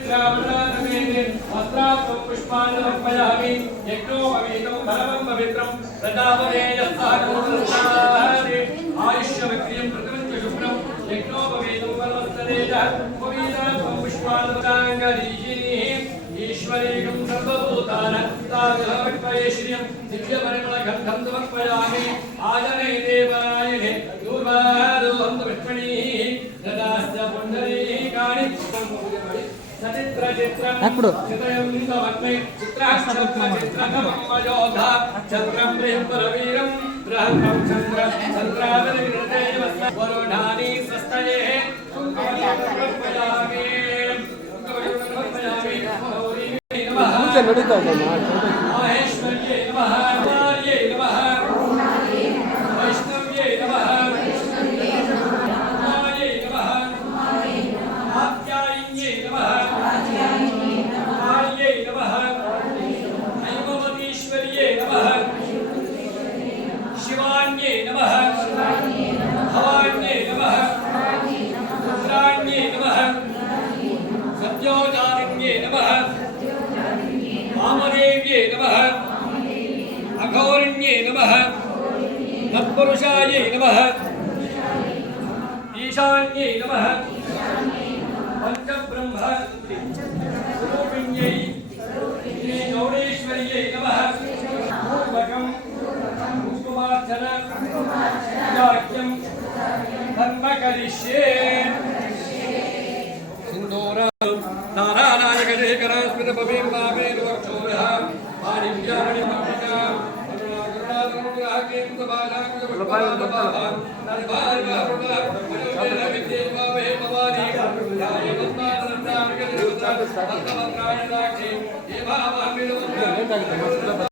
पवित्रावनानमेने वस्त्रात्मं पुष्पाणि समर्पयामि यज्ञोपवीतं फलवं पवित्रं प्रजापतेयस्साकमुदस्तारे आयुष्यवक्रियं प्रतिमञ्च शुभ्रं यज्ञोपवीतं फलवस्तदेजः उपवीतात्मं पुष्पाणि पदाङ्गलीशिनीः ईश्वरेकं सर्वभूतानां तादृशवक्त्रये श्रियं दिव्यपरिमलगन्धं समर्पयामि आजने देवायने दूर्वादोहं विष्मणीः ददास्य पुण्डरीकाणि అప్పుడు शिवान्ये नमः भवान्ये नमः रुद्राण्ये नमः सत्योजानिन्ये नमः वामदेव्ये नमः अघोरिण्ये नमः तत्पुरुषाये नमः ईशान्ये नमः पंचब्रह्म स्वरूपिण्यै श्री गौरेश्वर्यै नमः पूर्वकं कुङ्कुमार्चन वाक्यं कर्म करिष्ये सिन्दूर नारायणगणेकरास्मिन भवेम नामेन वक्षोरः पाणिभ्याणि मर्मका करुणाकरुणाकेन सभाजांग पुष्पबालबाहा नरभारिवारुणा वयोजन विद्येवावे भवानी ध्याये वन्दानन्दार्गनिरुद्र तत्तवत्राय दाक्षे ये भावामिरुद्र